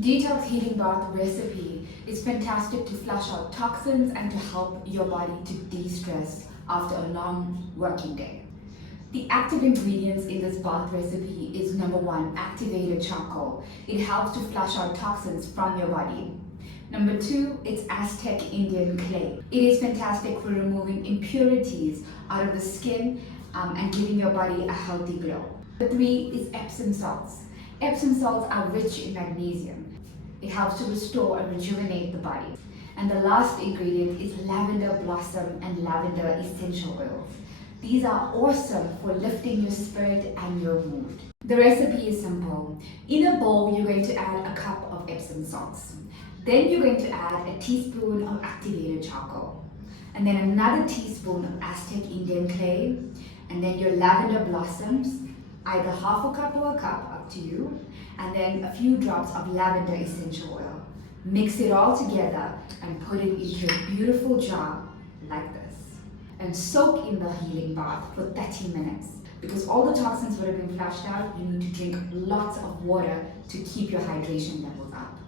Detox healing bath recipe is fantastic to flush out toxins and to help your body to de-stress after a long working day. The active ingredients in this bath recipe is number one, activated charcoal. It helps to flush out toxins from your body. Number two, it's Aztec Indian clay. It is fantastic for removing impurities out of the skin and giving your body a healthy glow. Number three is Epsom salts. Epsom salts are rich in magnesium. It helps to restore and rejuvenate the body. And the last ingredient is lavender blossom and lavender essential oils. These are awesome for lifting your spirit and your mood. The recipe is simple. In a bowl, you're going to add a cup of Epsom salts. Then you're going to add a teaspoon of activated charcoal. And then another teaspoon of Aztec Indian clay. And then your lavender blossoms, either half a cup or a cup, up to you. And then a few drops of lavender essential oil. Mix it all together and put it into a beautiful jar like this. And soak in the healing bath for 30 minutes. Because all the toxins would have been flushed out, you need to drink lots of water to keep your hydration levels up.